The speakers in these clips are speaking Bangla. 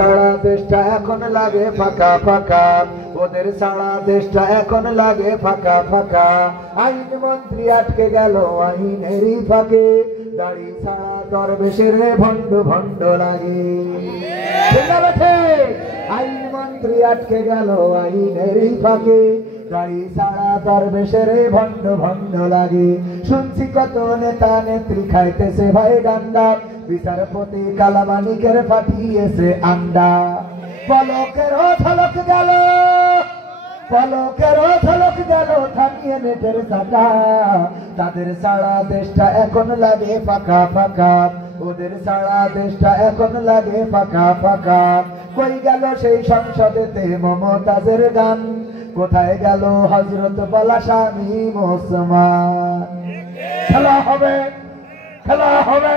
সারা দেশটা এখন লাগে ফাঁকা ফাঁকা, ওদের সারা দেশটা এখন লাগে ফাঁকা ফাঁকা। আইন মন্ত্রী আটকে গেল আইনেরই ফাঁকে, দাড়ি ছাড়া দরবেশের ভণ্ড ভণ্ড লাগে। আইন মন্ত্রী আটকে গেল আইনেরই ফাঁকে, দাড়ি ছাড়া দরবেশের ভণ্ড ভণ্ড লাগে। শুনছি কত নেতা নেত্রী খাইতেছে ভাই গান্ডা, বিচারপতি কালামানিকের ফাটিয়েছে আন্ডা। পলকেরও ঝলক গেল, পলকেরও ঝলক গেল থামিয়ে নেটের চাকা। তাদের সারা দেশটা এখন লাগে ফাঁকা ফাঁকা, ওদের সারা দেশটা এখন লাগে ফাঁকা ফাঁকা। কই গেল সেই সংসদেতে মমতাজের গান, কোথায় গেল হযরত বালা শামীম ওসমান। খেলা হবে, খেলা হবে,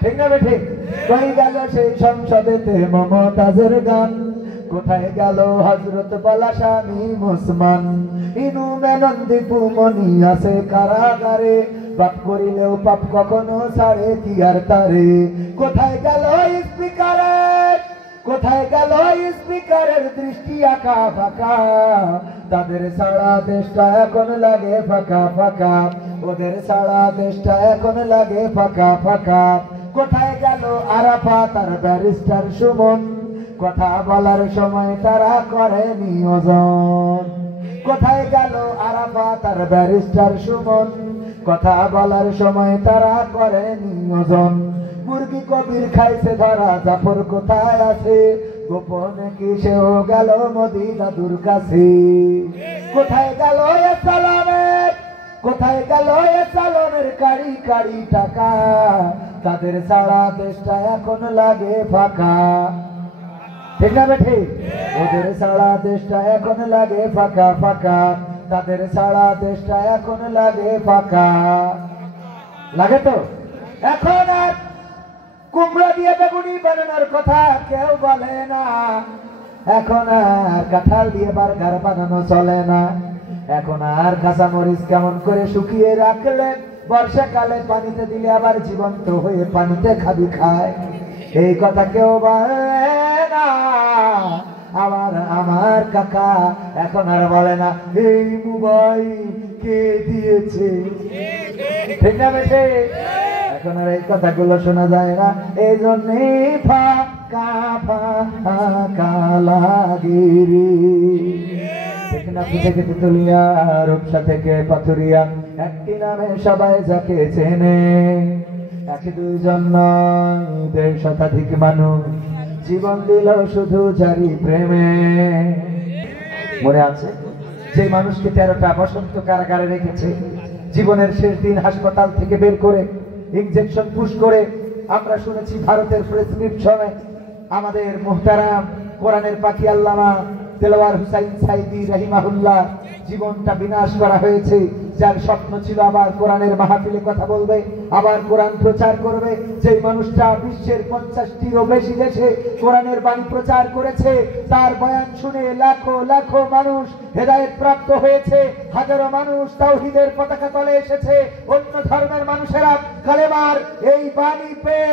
ঠিক না বেঠিক? কই গেল সেই সংসদেতে মমতাজের গান, কোথায় গেল হযরত বালা শামীম ওসমান। ইনু মেনন দীপু মনি আছে কারাগারে, পাপ করিলেও পাপ কখনো ছাড়ে কি আর তারে। কোথায় গেল স্পিকারের, কোথায় গেল স্পিকারের দৃষ্টি আঁকা ফাঁকা। তাদের সারা দেশটা এখন লাগে ফাঁকা ফাঁকা, ওদের সারা দেশটা এখন লাগে ফাঁকা ফাঁকা। কোথায় গেল আরাফাত আর ব্যারিস্টার সুমন, কথা বলার সময় তারা করে নিয়োজন। কোথায় গেল আরাফাত আর ব্যারিস্টার সুমন, কথা বলার সময় তারা করে নিয়োজন। মুরগি কবির খাইছে ধরা, জাফর কোথায় আছে, গোপনে কি সেও গেল মোদি দাদুর কাছে। কোথায় গেল সালামের, কোথায় গেল সালামের কারি কারি টাকা। তাদের সারা দেশটা এখন লাগে ফাঁকা, ঠিক না বেঠি? ওদের সারা দেশটা এখন লাগে ফাঁকা ফাঁকা, তাদের সারা দেশটা এখন লাগে ফাঁকা। লাগে তো? এখন আর কুমড়া দিয়ে বেগুনি বানানোর কথা কেউ বলে না, এখন আর কাঁঠাল দিয়ে বার্গার বানানো চলে না, এখন আর কাঁচামরিচ কেমন করে শুকিয়ে রাখলে বর্ষাকালে পানিতে দিলে আবার জীবন্ত হয়ে পানিতে খাবি খায়, এই কথা কেউ বলে না। আবার আমার কাকা এখন আর বলে না এই মোবাইল কে দিয়েছে, ঠিক না বেশি? এখন আর এই কথাগুলো শোনা যায় না, এই জন্যে ফাঁকা ফাঁকা লাগে রে। থেকে তেতুলিয়া, রূপসা থেকে পাথুরিয়া, একটি নামে সবাই যাকে চেনে। একে দুইজন নয়, ১.৫ শতাধিক মানুষ জীবন দিল শুধু জারি প্রেমে। মনে আছে যে মানুষকে ১৩টা বসন্ত কারাগারে রেখেছে, জীবনের শেষ দিন হাসপাতাল থেকে বের করে ইনজেকশন পুশ করে। আমরা শুনেছি ভারতের প্রেসক্রিপশনে আমাদের মুহতারাম কোরআনের পাখি আল্লামা দেলোয়ার হুসাইন সাইদি রাহিমাহুল্লাহ জীবনটা বিনাশ করা হয়েছে। যার স্বপ্ন ছিল আবার কোরআনের মাহফিলে কথা বলবে, আবার কোরআন প্রচার করবে, যেই মানুষটা বিশ্বের ৫০টিরও বেশি দেশে কোরআনের বাণী প্রচার করেছে, তার বয়ান শুনে লাখো লাখো মানুষ হেদায়েত প্রাপ্ত হয়েছে। হাজারো মানুষ তাওহীদের পতাকা তলে এসেছে। অন্য ধর্মের মানুষেরা কালেমার এই বাণী পেয়ে